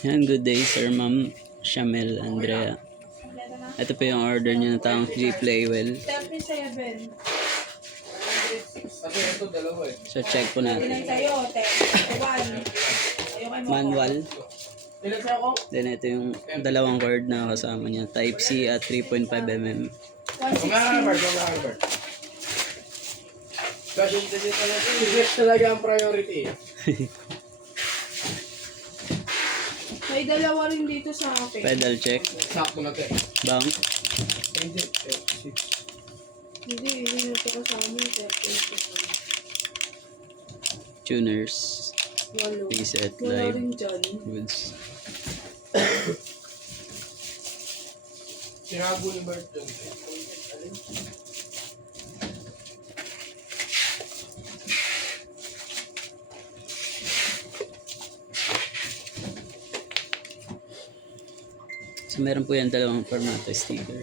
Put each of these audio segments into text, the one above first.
Yan, good day sir, ma'am Shamel Andrea. Ito po yung order niyo na tawang G Playwell. 37. So check po natin. Manual. Then ito yung dalawang cord na kasama niya. Type C at 3.5 mm. 160. Talaga ang priority. May dalawa rin dito sa akin. Pedal check. Sakto na ito eh. Bank. Hindi. Hindi na ito kasama. Tuners. Walo. Reset. Wala Live. rin dyan. Goods. Tinago ni Bert dun. So meron po yan dalawang formato sticker.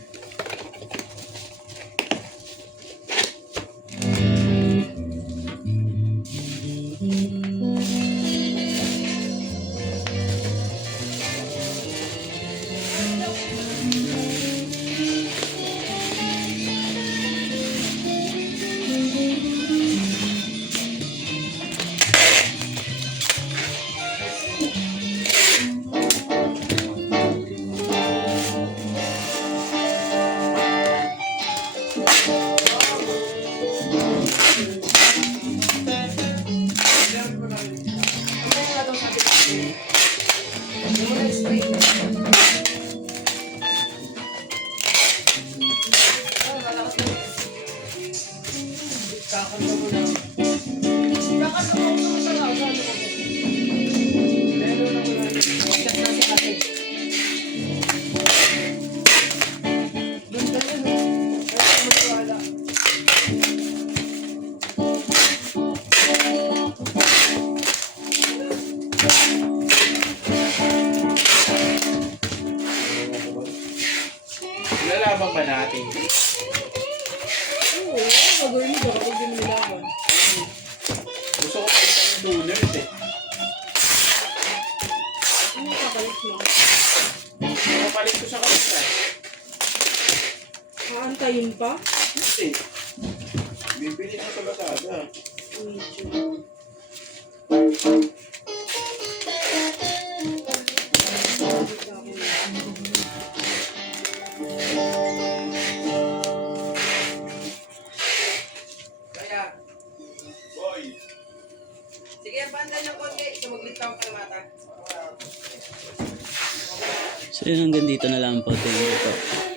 Lalaban ba natin? Oo, magawin mo ba? Huwag din nilaban. Gusto ko palitan yung tuners eh. Ano yung kapalit mo? Nakapalit ko sa kanila. Aantayin pa? Hindi. Bibili na sa Lazada. Medyo. Kaya, Boy! sige, banda ng konti. Sumaglit lang ang kalamata. So yun, hanggang dito na lang po. Thank you po.